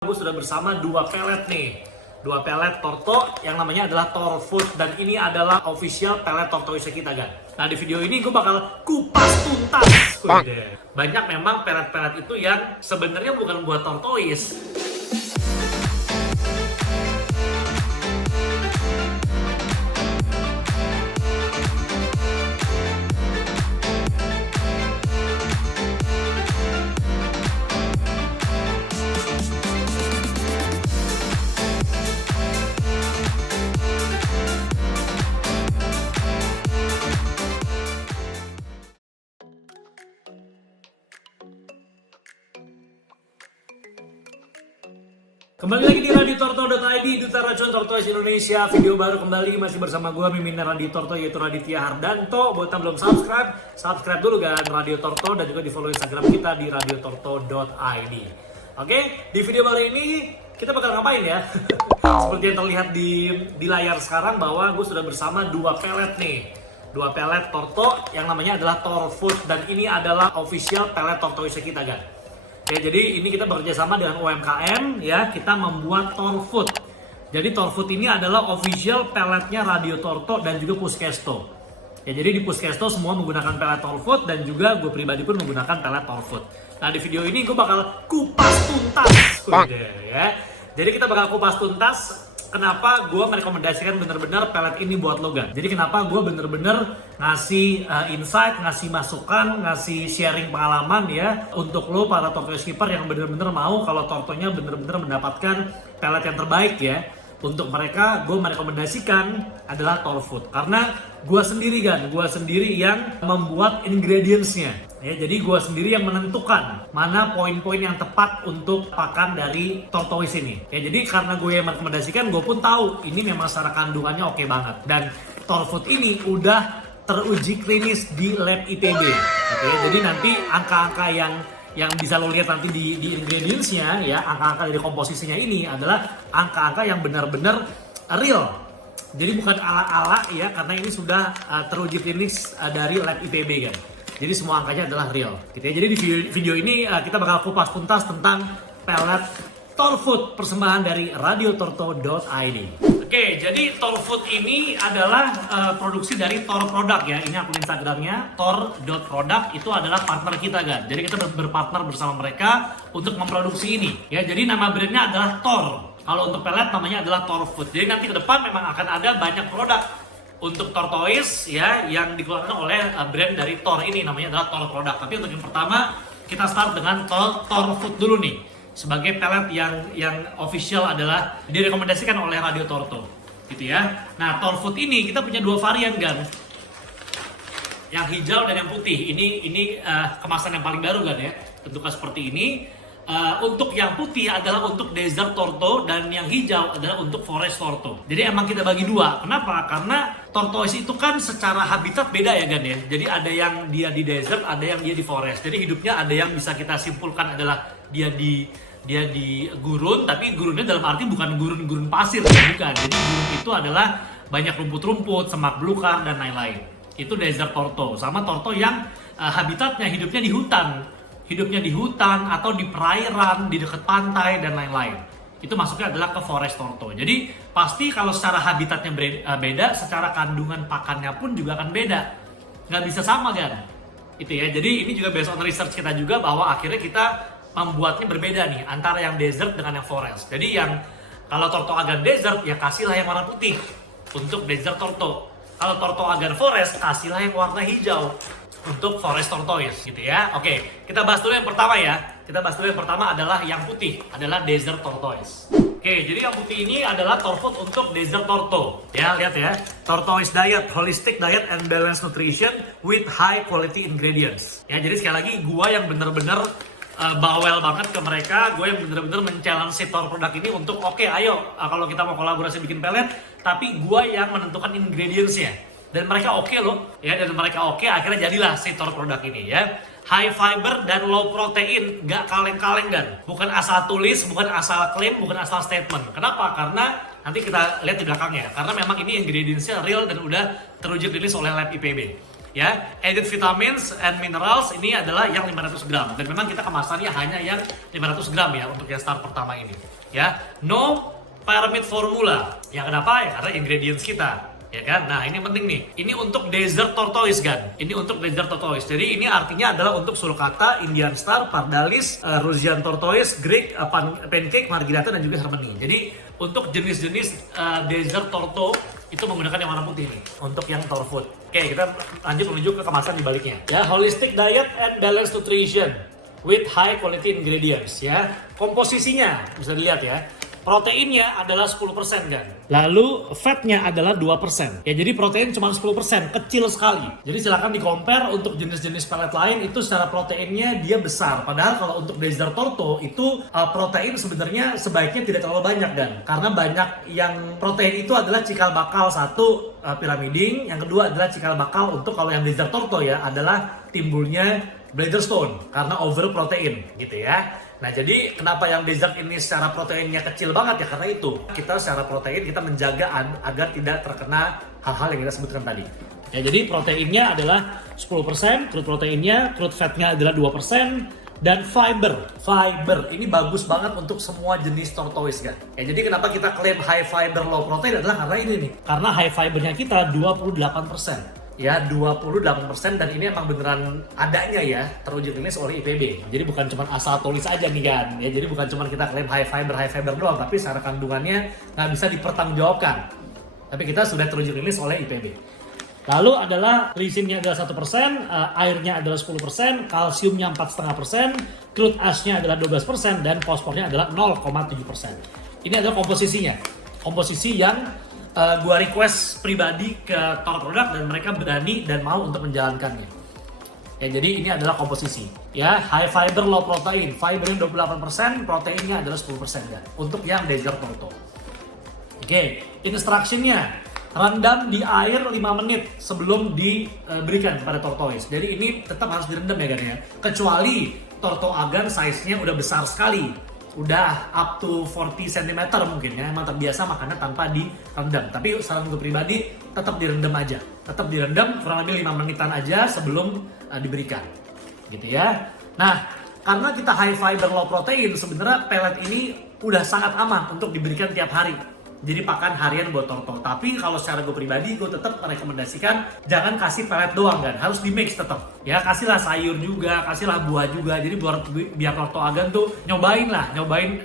Gue sudah bersama dua pelet nih. Dua pelet Torto yang namanya adalah Torfood. Dan ini adalah official pelet tortoise kita, kan. Nah, di video ini gue bakal kupas tuntas. Banyak memang pelet-pelet itu yang sebenarnya bukan buat tortoise. Kembali lagi di radiotorto.id, Duta Racun Tortoise Indonesia. Video baru kembali, masih bersama gue Mimin Radio Torto, yaitu Raditya Hardanto. Buat yang belum subscribe dulu kan Radio Torto, dan juga di follow Instagram kita di radiotorto.id. Oke, di video baru ini kita bakal ngapain ya? Seperti yang terlihat di layar sekarang, bahwa gue sudah bersama dua pelet nih. Dua pelet Torto yang namanya adalah Torfood, dan ini adalah official pelet tortoise kita, kan. Ya, jadi ini kita bekerja sama dengan UMKM ya, kita membuat Torfood. Jadi Torfood ini adalah official peletnya Radio Torto dan juga Puskesto. Ya, jadi di Puskesto semua menggunakan pelet Torfood, dan juga gue pribadi pun menggunakan pelet Torfood. Nah, di video ini gue bakal kupas tuntas. Ya. Jadi kita bakal kupas tuntas kenapa gue merekomendasikan bener-bener pelet ini buat lo, kan. Jadi kenapa gue bener-bener ngasih insight, ngasih masukan, ngasih sharing pengalaman ya untuk lo para tortoise keeper yang bener-bener mau kalau tortonya bener-bener mendapatkan pelet yang terbaik ya. Untuk mereka gue merekomendasikan adalah Torfood, karena gue sendiri yang membuat ingredientsnya ya. Jadi gue sendiri yang menentukan mana poin-poin yang tepat untuk pakan dari tortoise ini ya. Jadi karena gue yang merekomendasikan, gue pun tahu ini memang secara kandungannya oke banget, dan Torfood ini udah teruji klinis di lab ITB. Oke, jadi nanti angka-angka yang bisa lo lihat nanti di ingredientsnya ya, angka-angka dari komposisinya ini adalah angka-angka yang benar-benar real. Jadi bukan ala-ala ya, karena ini sudah teruji klinis dari lab ITB, kan. Jadi semua angkanya adalah real gitu ya. Jadi di video ini kita bakal kupas tuntas tentang pelet Torfood persembahan dari radiotorto.id. Oke, jadi Torfood ini adalah produksi dari Tor Product ya. Ini akun Instagramnya, tor.product, itu adalah partner kita, kan. Jadi kita berpartner bersama mereka untuk memproduksi ini ya. Jadi nama brandnya adalah Tor. Kalau untuk pelet namanya adalah Torfood. Jadi nanti ke depan memang akan ada banyak produk untuk tortoise ya yang dikeluarkan oleh brand dari Tor ini, namanya adalah Tor Product. Tapi untuk yang pertama kita start dengan Torfood dulu nih. Sebagai pelet yang official adalah direkomendasikan oleh Radio Torto gitu ya. Nah, Torfood ini kita punya dua varian, kan. Yang hijau dan yang putih. Ini kemasan yang paling baru, kan ya. Bentuknya seperti ini. Untuk yang putih adalah untuk Desert Torto, dan yang hijau adalah untuk Forest Torto. Jadi emang kita bagi dua. Kenapa? Karena tortoise itu kan secara habitat beda ya, kan ya. Jadi ada yang dia di desert, ada yang dia di forest. Jadi hidupnya ada yang bisa kita simpulkan adalah dia di gurun, tapi gurunnya dalam arti bukan gurun pasir, bukan. Jadi gurun itu adalah banyak rumput-rumput, semak belukar, dan lain-lain. Itu Desert Torto. Sama Torto yang habitatnya hidupnya di hutan atau di perairan, di dekat pantai, dan lain-lain. Itu masuknya adalah ke Forest Torto. Jadi pasti kalau secara habitatnya beda, secara kandungan pakannya pun juga akan beda. Nggak bisa sama, kan? Itu ya. Jadi ini juga based on research kita juga, bahwa akhirnya kita membuatnya berbeda nih antara yang desert dengan yang forest. Jadi yang kalau Torto agar desert ya kasihlah yang warna putih untuk Desert Torto. Kalau Torto agar forest kasihlah yang warna hijau untuk Forest Tortoise gitu ya. Oke, kita bahas dulu yang pertama ya. Kita bahas dulu yang pertama adalah yang putih, adalah Desert Tortoise. Oke, jadi yang putih ini adalah Torfood untuk Desert Torto. Ya, lihat ya. Tortoise diet, holistic diet and balanced nutrition with high quality ingredients. Ya, jadi sekali lagi gua yang bener-bener bawel banget ke mereka, gue yang bener-bener men-challenge si Tor Product ini untuk oke, ayo kalau kita mau kolaborasi bikin pelet, tapi gue yang menentukan ingredientsnya. Dan mereka oke loh, ya, dan mereka oke, akhirnya jadilah si Tor Product ini ya. High fiber dan low protein, gak kaleng-kaleng, kan. Bukan asal tulis, bukan asal klaim, bukan asal statement. Kenapa? Karena nanti kita lihat di belakangnya. Karena memang ini ingredientsnya real dan udah teruji klinis oleh lab IPB. Ya, added vitamins and minerals ini adalah yang 500 gram. Dan memang kita kemasannya hanya yang 500 gram ya untuk yang start pertama ini. Ya, no pyramid formula. Ya kenapa? Ya karena ingredients kita. Ya kan? Nah ini penting nih. Ini untuk dessert tortoise kan. Ini untuk dessert tortoise. Jadi ini artinya adalah untuk sulcata, Indian Star, Pardalis, Russian tortoise, Greek, pancake, margherita dan juga harmony. Jadi untuk jenis-jenis dessert torto itu menggunakan yang warna putih nih untuk yang Torfood. Oke, kita lanjut menuju ke kemasan di baliknya. Ya, holistic diet and balanced nutrition with high quality ingredients ya. Komposisinya bisa dilihat ya. Proteinnya adalah 10% kan. Lalu fatnya adalah 2%. Ya jadi protein cuma 10%, kecil sekali. Jadi silakan di-compare untuk jenis-jenis pellet lain itu secara proteinnya dia besar. Padahal kalau untuk dessert torto itu protein sebenarnya sebaiknya tidak terlalu banyak kan. Karena banyak yang protein itu adalah cikal bakal satu pyramiding, yang kedua adalah cikal bakal untuk kalau yang dessert torto ya adalah timbulnya bladder stone karena over protein gitu ya. Nah jadi kenapa yang dessert ini secara proteinnya kecil banget ya karena itu kita secara protein kita menjaga agar tidak terkena hal-hal yang kita sebutkan tadi. Ya jadi proteinnya adalah 10%, crude proteinnya, crude fatnya adalah 2%, dan fiber ini bagus banget untuk semua jenis tortoise kan. Ya jadi kenapa kita klaim high fiber low protein adalah karena ini nih. Karena high fibernya kita 28%. Ya 28% dan ini emang beneran adanya ya teruji klinis oleh IPB. Jadi bukan cuma asal tulis aja nih kan. Ya jadi bukan cuma kita klaim high fiber doang, tapi secara kandungannya nggak bisa dipertanggungjawabkan. Tapi kita sudah teruji klinis oleh IPB. Lalu adalah lisinnya adalah 1%, airnya adalah 10%, kalsiumnya 4,5%, crude ash-nya adalah 12% dan fosfornya adalah 0,7%. Ini adalah komposisinya. Komposisi yang gua request pribadi ke Tor Product dan mereka berani dan mau untuk menjalankannya. Ya jadi ini adalah komposisi. Ya high fiber low protein, fibernya 28%, proteinnya adalah 10% kan. Untuk yang dessert torto. Oke, instructionnya rendam di air 5 menit sebelum diberikan kepada tortoise. Jadi ini tetap harus direndam ya kan ya. Kecuali torto agan size-nya udah besar sekali. Udah up to 40 cm mungkin ya, emang terbiasa makannya tanpa direndam. Tapi saran gue pribadi tetap direndam aja. Tetap direndam kurang lebih 5 menitan aja sebelum diberikan. Gitu ya. Nah, karena kita high fiber low protein, sebenarnya pellet ini udah sangat aman untuk diberikan tiap hari. Jadi pakan harian buat torto. Tapi kalau secara gue pribadi, gue tetap merekomendasikan jangan kasih pellet doang kan, harus di mix tetap. Ya kasihlah sayur juga, kasihlah buah juga. Jadi biar torto agan tuh nyobain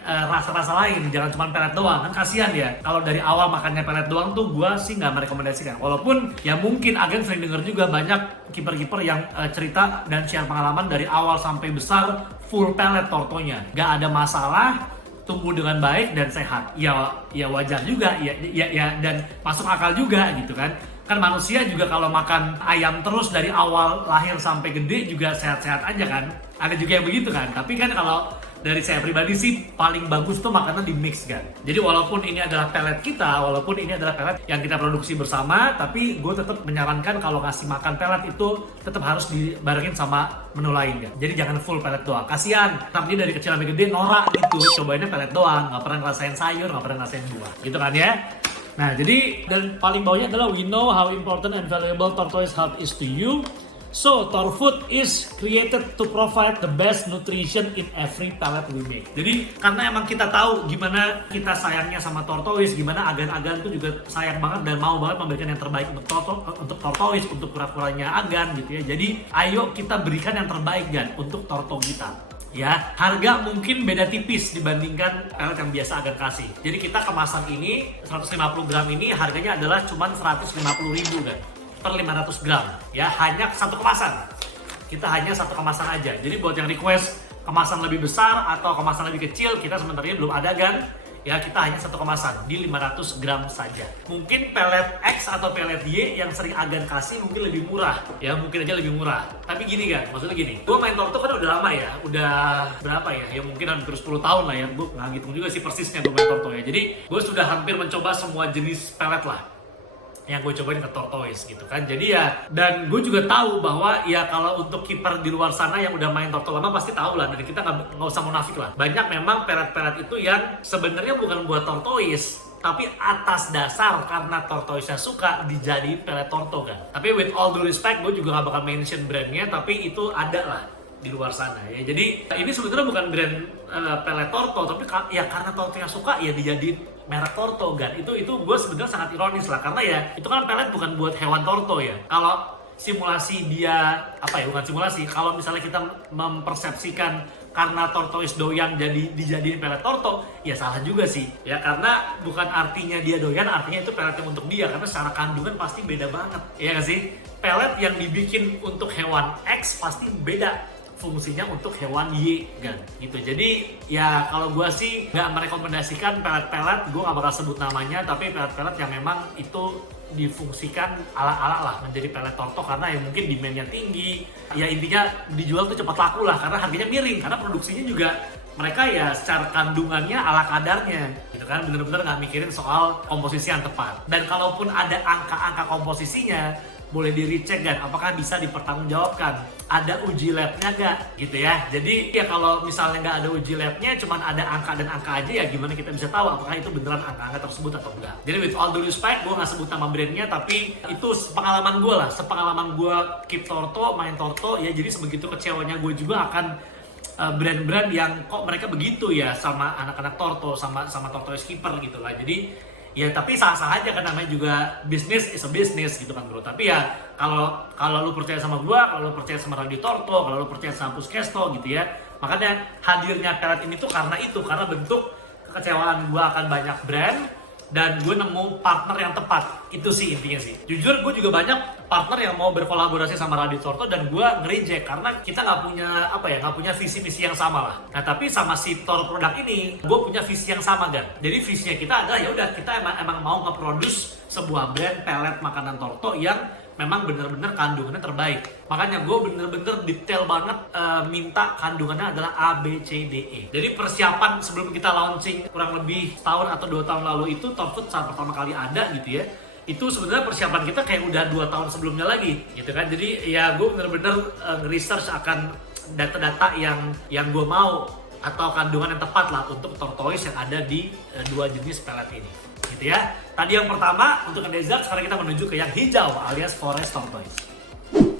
rasa-rasa lain, jangan cuma pellet doang. Kan kasihan ya. Kalau dari awal makannya pellet doang tuh gue sih nggak merekomendasikan. Walaupun ya mungkin agan sering denger juga banyak kiper-kiper yang cerita dan share pengalaman dari awal sampai besar full pellet tortonya, nggak ada masalah. Tumbuh dengan baik dan sehat. Ya wajar juga, ya dan masuk akal juga gitu kan. Kan manusia juga kalau makan ayam terus dari awal lahir sampai gede juga sehat-sehat aja kan. Ada juga yang begitu kan. Tapi kan kalau dari saya pribadi sih paling bagus tuh makanan di mix kan. Jadi walaupun ini adalah pellet kita, walaupun ini adalah pellet yang kita produksi bersama, tapi gue tetap menyarankan kalau kasih makan pellet itu tetap harus dibarengin sama menu lain kan. Jadi jangan full pellet doang. Kasihan, tapi dari kecil sampai gede norak gitu, cobainnya pellet doang, nggak pernah ngerasain sayur, nggak pernah ngerasain buah, gitu kan ya. Nah jadi dan paling bawahnya adalah we know how important and valuable tortoise health is to you. So, Torfood is created to provide the best nutrition in every pellet we make. Jadi, karena emang kita tahu gimana kita sayangnya sama tortoise, gimana agan-agan tuh juga sayang banget dan mau banget memberikan yang terbaik untuk tortoise, untuk kura-kuranya agan gitu ya. Jadi, ayo kita berikan yang terbaik kan untuk torto kita. Ya, harga mungkin beda tipis dibandingkan pellet yang biasa agan kasih. Jadi kita kemasan ini 150 gram ini harganya adalah cuma 150.000 kan. Per 500 gram ya, hanya satu kemasan. Kita hanya satu kemasan aja. Jadi buat yang request kemasan lebih besar atau kemasan lebih kecil, kita sebenarnya belum ada kan. Ya kita hanya satu kemasan di 500 gram saja. Mungkin pellet X atau pellet Y yang sering agan kasih mungkin lebih murah. Ya mungkin aja lebih murah. Tapi gini kan, maksudnya gini. Gue main torto kan udah lama ya. Udah berapa ya? Ya mungkin hampir 10 tahun lah ya. Gue nggak ngitung juga sih persisnya gue main torto ya. Jadi gue sudah hampir mencoba semua jenis pellet lah yang gue cobain ke tortoise gitu kan. Jadi ya, dan gue juga tahu bahwa ya kalau untuk kiper di luar sana yang udah main torto lama pasti tahu lah, dan kita nggak usah munafik lah. Banyak memang pellet-pellet itu yang sebenarnya bukan buat tortoise, tapi atas dasar karena tortoise-nya suka dijadiin pelet torto kan. Tapi with all due respect, gue juga gak bakal mention brandnya, tapi itu ada lah di luar sana ya. Jadi ini sebetulnya bukan brand pelet torto, tapi ya karena tortonya suka ya dijadiin merek torto kan. Itu gue sebenarnya sangat ironis lah, karena ya itu kan pelet bukan buat hewan torto ya. Kalau simulasi dia bukan simulasi, kalau misalnya kita mempersepsikan karena tortoise doyan jadi dijadiin pelet torto, ya salah juga sih ya, karena bukan artinya dia doyan, artinya itu pelet yang untuk dia, karena secara kandungan pasti beda banget ya nggak sih. Pelet yang dibikin untuk hewan X pasti beda fungsinya untuk hewan Y kan gitu. Jadi ya kalau gue sih nggak merekomendasikan pelet-pelet, gue nggak bakal sebut namanya, tapi pelet-pelet yang memang itu difungsikan ala-ala lah menjadi pelet torto, karena ya mungkin demand-nya tinggi, ya intinya dijual tuh cepat laku lah karena harganya miring, karena produksinya juga mereka ya secara kandungannya ala kadarnya gitu kan, bener-bener nggak mikirin soal komposisi yang tepat. Dan kalaupun ada angka-angka komposisinya, boleh di recheck kan, apakah bisa dipertanggungjawabkan, ada uji labnya nggak gitu ya. Jadi ya kalau misalnya nggak ada uji labnya, cuman ada angka dan angka aja, ya gimana kita bisa tahu apakah itu beneran angka-angka tersebut atau enggak. Jadi with all due respect, gue nggak sebut nama brandnya, tapi itu pengalaman gue lah, sepengalaman gue keep torto, main torto ya. Jadi sebegitu kecewanya gue juga akan brand-brand yang kok mereka begitu ya sama anak-anak torto, sama tortoise keeper gitu lah. Jadi ya tapi sah-sah aja kan, namanya juga bisnis is a business gitu kan bro. Tapi ya kalau lu percaya sama gua, kalau lu percaya sama Radio Torto, kalau lu percaya sama Puskesto gitu ya, makanya hadirnya pelet ini tuh karena bentuk kekecewaan gua akan banyak brand, dan gue nemu partner yang tepat. Itu sih intinya sih. Jujur gue juga banyak partner yang mau berkolaborasi sama Radio Torto, dan gue nge-reject karena kita nggak punya visi misi yang sama lah. Nah tapi sama si Tor produk ini gue punya visi yang sama kan. Jadi visinya kita adalah ya udah, kita emang mau nge-produce sebuah brand pelet makanan torto yang memang bener-bener kandungannya terbaik. Makanya gue bener-bener detail banget minta kandungannya adalah A, B, C, D, E. Jadi persiapan sebelum kita launching kurang lebih tahun atau 2 tahun lalu itu, Torfood saat pertama kali ada gitu ya, itu sebenarnya persiapan kita kayak udah 2 tahun sebelumnya lagi gitu kan. Jadi ya gue bener-bener nge-research akan data-data yang gue mau, atau kandungan yang tepat lah untuk tortoise yang ada di 2 jenis pelet ini gitu ya. Tadi yang pertama untuk dessert, sekarang kita menuju ke yang hijau alias forest tortoise.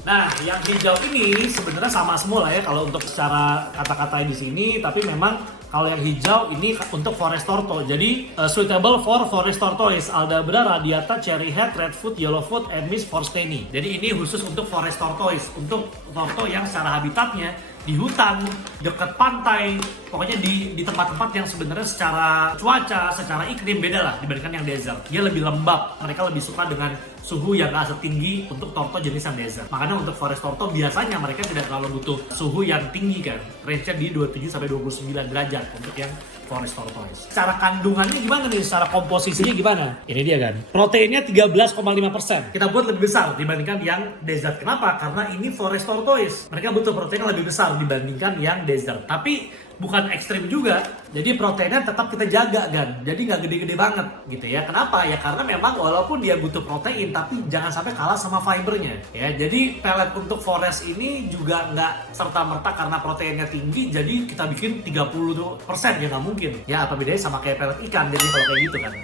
Nah, yang hijau ini sebenarnya sama semua lah ya kalau untuk secara kata-kata di sini, tapi memang kalau yang hijau ini untuk forest torto. Jadi suitable for forest tortoise, Aldabra radiata, cherryhead, redfoot, yellowfoot, and miss forsteni. Jadi ini khusus untuk forest tortoise, untuk torto yang secara habitatnya di hutan, dekat pantai, pokoknya di tempat-tempat yang sebenarnya secara cuaca, secara iklim beda lah dibandingkan yang desert. Dia lebih lembab, mereka lebih suka dengan suhu yang gak setinggi untuk torto jenis yang desert. Makanya untuk forest torto biasanya mereka tidak terlalu butuh suhu yang tinggi kan, range-nya di 27-29 derajat untuk yang forest tortoise. Secara kandungannya gimana nih, secara komposisinya gimana? Ini dia kan, proteinnya 13,5%. Kita buat lebih besar dibandingkan yang desert. Kenapa? Karena ini forest tortoise, mereka butuh protein yang lebih besar dibandingkan yang desert. Tapi bukan ekstrim juga, jadi proteinnya tetap kita jaga kan, jadi nggak gede-gede banget gitu ya. Kenapa? Ya karena memang walaupun dia butuh protein, tapi jangan sampai kalah sama fibernya ya. Jadi pelet untuk forest ini juga nggak serta-merta karena proteinnya tinggi jadi kita bikin 30% ya, nggak mungkin ya. Apa bedanya sama kayak pelet ikan, jadi kalau kayak gitu kan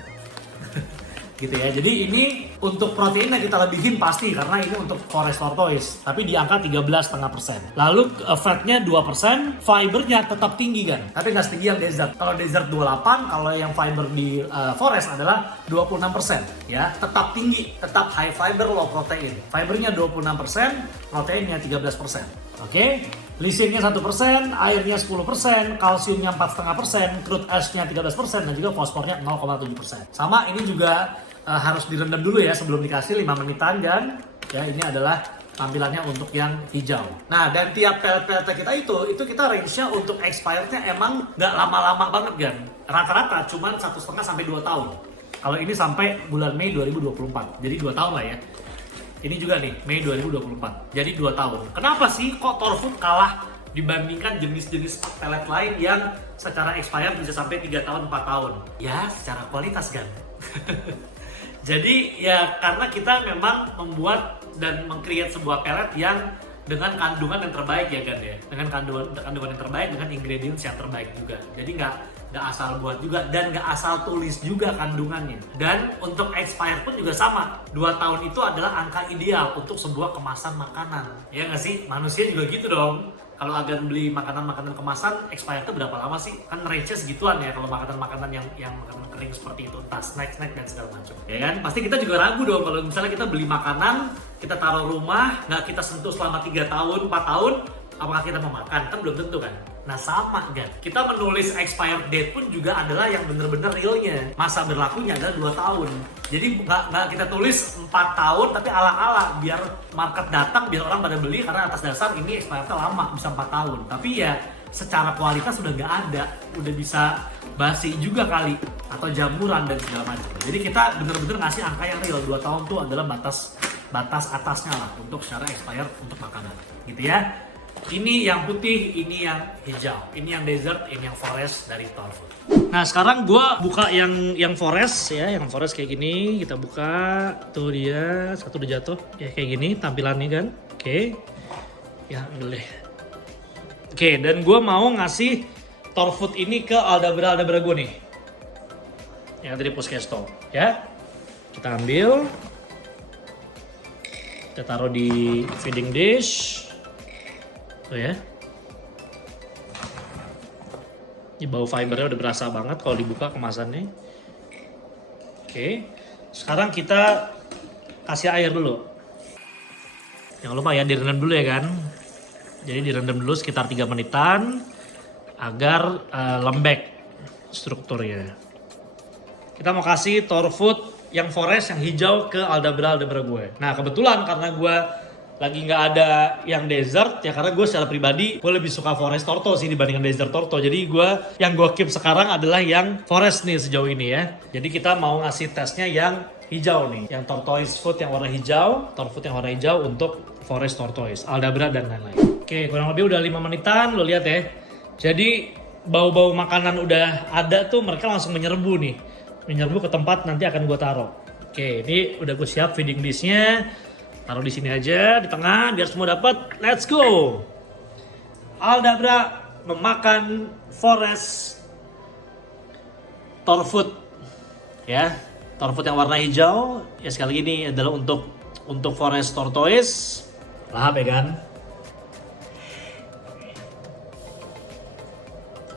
gitu ya. Jadi ini untuk proteinnya kita lebihin pasti karena ini untuk forest tortoise, tapi di angka 13,5%. Lalu fatnya 2%, fibernya tetap tinggi kan, tapi nggak setinggi yang desert. Kalau desert 28, kalau yang fiber di forest adalah 26% ya. Tetap tinggi, tetap high fiber, low protein. Fibernya 26%, proteinnya 13%. Oke, lisinnya 1%, airnya 10%, kalsiumnya 4,5%, crude ash-nya 13%, dan juga fosfornya 0,7%. Sama ini juga harus direndam dulu ya sebelum dikasih 5 menitan, dan ya ini adalah tampilannya untuk yang hijau. Nah, dan tiap pelet-pelet kita itu kita range-nya untuk expirednya emang nggak lama-lama banget kan. Rata-rata cuma 1,5 sampai 2 tahun. Kalau ini sampai bulan Mei 2024, jadi 2 tahun lah ya. Ini juga nih, Mei 2024, jadi 2 tahun. Kenapa sih kok Torfood kalah dibandingkan jenis-jenis pelet lain yang secara expired bisa sampai 3 tahun, 4 tahun? Ya, secara kualitas kan. Jadi ya karena kita memang membuat dan meng-create sebuah pelet yang dengan kandungan yang terbaik ya kan ya. Dengan kandungan yang terbaik, dengan ingredients yang terbaik juga. Jadi nggak nggak asal buat juga dan nggak asal tulis juga kandungannya. Dan untuk expired pun juga sama. 2 tahun itu adalah angka ideal untuk sebuah kemasan makanan. Ya nggak sih? Manusia juga gitu dong. Kalau agan beli makanan-makanan kemasan, expired itu berapa lama sih? Kan range segituan ya kalau makanan-makanan yang makanan kering seperti itu, entah snack-snack dan segala macam. Ya kan? Pasti kita juga ragu dong kalau misalnya kita beli makanan, kita taruh rumah, nggak kita sentuh selama 3 tahun, 4 tahun, apakah kita mau makan? Kan belum tentu kan? Nah sama kan, kita menulis expired date pun juga adalah yang bener-bener realnya. Masa berlakunya adalah 2 tahun. Jadi nggak kita tulis 4 tahun tapi ala-ala biar market datang, biar orang pada beli karena atas dasar ini expirednya lama, bisa 4 tahun. Tapi ya secara kualitas udah nggak ada, udah bisa basi juga kali atau jamuran dan segala macam. Jadi kita bener-bener ngasih angka yang real. 2 tahun tuh adalah batas atasnya lah untuk secara expired untuk makanan gitu ya. Ini yang putih, ini yang hijau, ini yang desert, ini yang forest dari Torfood. Nah sekarang gue buka yang forest ya, yang forest kayak gini. Kita buka, tuh dia satu udah jatuh ya kayak gini tampilannya kan. Oke, ya ambil deh. Oke, dan gue mau ngasih Torfood ini ke Aldabra gue nih, yang tadi Poskesto ya. Kita ambil, kita taruh di feeding dish. Tuh ya, ini bau fibernya udah berasa banget kalau dibuka kemasannya. Oke, sekarang kita kasih air dulu. Jangan lupa ya direndam dulu ya kan. Jadi direndam dulu sekitar 3 menitan agar lembek strukturnya. Kita mau kasih Torfood yang forest, yang hijau ke Aldabra gue. Nah kebetulan karena gue lagi nggak ada yang desert ya, karena gue secara pribadi gue lebih suka forest torto sih dibandingkan desert torto. Jadi yang gue keep sekarang adalah yang forest nih sejauh ini ya. Jadi kita mau ngasih tesnya yang hijau nih, yang tortoise food yang warna hijau, Torfood yang warna hijau untuk forest tortoise, Aldabra dan lain-lain. Oke, kurang lebih udah 5 menitan, lo lihat ya. Jadi bau-bau makanan udah ada tuh, mereka langsung menyerbu nih, menyerbu ke tempat nanti akan gue taruh. Oke, ini udah gue siap feeding dish-nya. Taruh di sini aja, di tengah, biar semua dapat. Let's go! Aldabra memakan forest Torfood. Ya, Torfood yang warna hijau. Ya sekali ini adalah untuk forest tortoise. Lahap ya kan?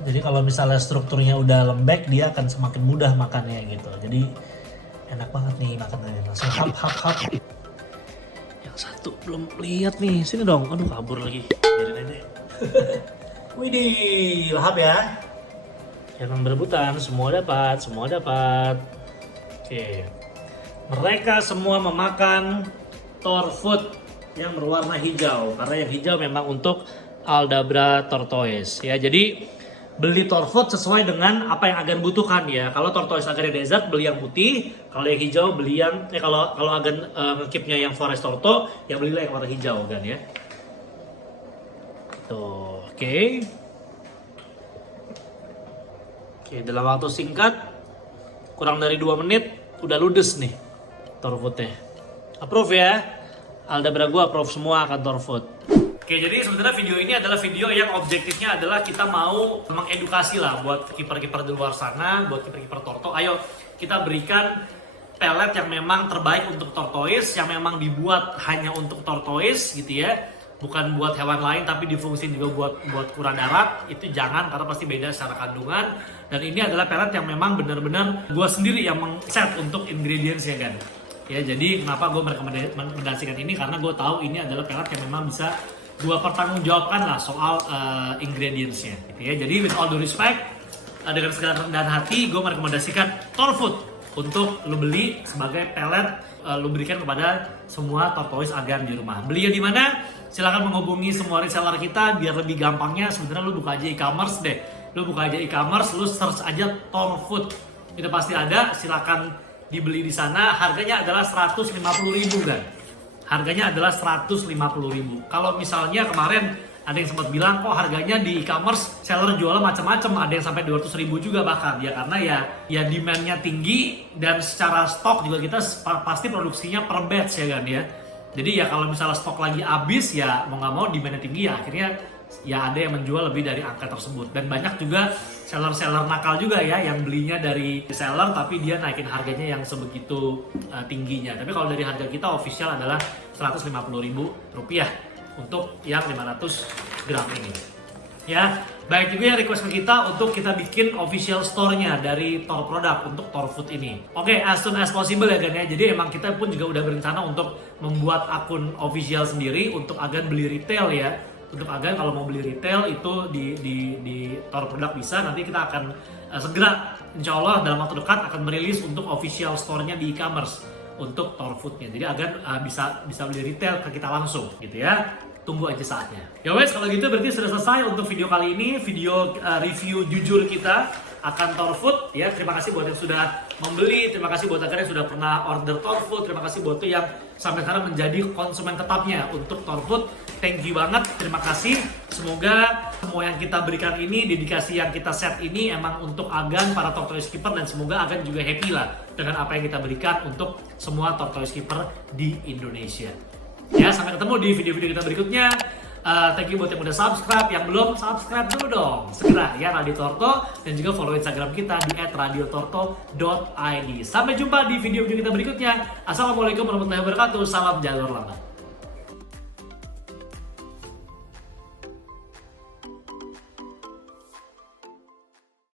Jadi kalau misalnya strukturnya udah lembek, dia akan semakin mudah makannya gitu. Jadi enak banget nih makanannya. Langsung hap. Satu belum lihat nih, sini dong. Aduh kabur lagi. Biarin aja. Widih, lahap ya. Jangan berebutan, semua dapat. Oke. Mereka semua memakan Torfood yang berwarna hijau karena yang hijau memang untuk Aldabra tortoise ya. Jadi beli Torfood sesuai dengan apa yang agan butuhkan ya. Kalau tortoise agan desert beli yang putih, kalau yang hijau beli yang kalau agan ngekipnya yang forest torto, ya belilah yang warna hijau kan ya. Tuh, oke. Oke, dalam waktu singkat kurang dari 2 menit udah ludes nih Torfoodnya. Approve ya. Aldabra gua approve semua akan Torfood. Oke, jadi sebenarnya video ini adalah video yang objektifnya adalah kita mau mengedukasi lah buat kiper-kiper di luar sana, buat kiper-kiper torto. Ayo kita berikan pelet yang memang terbaik untuk tortoise, yang memang dibuat hanya untuk tortoise gitu ya. Bukan buat hewan lain tapi difungsiin juga buat kura darat. Itu jangan, karena pasti beda secara kandungan. Dan ini adalah pelet yang memang benar-benar gua sendiri yang meng-set untuk ingredients ya kan. Ya, jadi kenapa gue merekomendasikan ini, karena gue tahu ini adalah pelet yang memang bisa gue pertanggungjawabkan lah soal ingredientsnya gitu ya. Jadi with all due respect, dengan segala rendahan hati gue merekomendasikan Torfood untuk lo beli sebagai pelet, lo berikan kepada semua tortoise agan di rumah. Belinya di mana? Silahkan menghubungi semua reseller kita biar lebih gampangnya. Sebenarnya lo buka aja e-commerce deh, lo buka aja e-commerce, lo search aja Torfood, itu pasti ada. Silakan dibeli di sana. Harganya adalah 150.000 kan. Harganya adalah 150.000. Kalau misalnya kemarin ada yang sempat bilang kok harganya di e-commerce seller jualnya macam-macam, ada yang sampai 200.000 juga bahkan ya, karena ya demand-nya tinggi dan secara stok juga kita pasti produksinya per batch ya kan ya. Jadi ya kalau misalnya stok lagi habis ya mau nggak mau demand-nya tinggi ya akhirnya ya ada yang menjual lebih dari angka tersebut. Dan banyak juga seller-seller nakal juga ya yang belinya dari seller tapi dia naikin harganya yang sebegitu tingginya. Tapi kalau dari harga kita official adalah Rp150.000 untuk yang 500 gram ini. Ya, baik juga yang request ke kita untuk kita bikin official store-nya dari Tor Product untuk Tor Food ini. Oke, as soon as possible ya Gan ya. Jadi emang kita pun juga udah berencana untuk membuat akun official sendiri untuk Agan beli retail ya. Untuk Agan kalau mau beli retail itu di Tor Product bisa. Nanti kita akan segera insya Allah dalam waktu dekat akan merilis untuk official store-nya di e-commerce untuk Tor Food-nya. Jadi Agan bisa beli retail ke kita langsung gitu ya. Tunggu aja saatnya. Ya wes, kalau gitu berarti sudah selesai untuk video kali ini, video review jujur kita akan Tor Food. Ya, terima kasih buat yang sudah membeli, terima kasih buat yang sudah pernah order Tor Food, terima kasih buat yang sampai sekarang menjadi konsumen tetapnya untuk Tor Food. Thank you banget, terima kasih. Semoga semua yang kita berikan ini, dedikasi yang kita set ini emang untuk Agan, para Tortoise Keeper, dan semoga Agan juga happy lah dengan apa yang kita berikan untuk semua Tortoise Keeper di Indonesia. Ya, sampai ketemu di video-video kita berikutnya. Thank you buat yang udah subscribe, yang belum subscribe dulu dong. Segera ya Radio Torto, dan juga follow Instagram kita di @radiotorto.id. Sampai jumpa di video-video kita berikutnya. Assalamualaikum warahmatullahi wabarakatuh. Salam jalur lambat.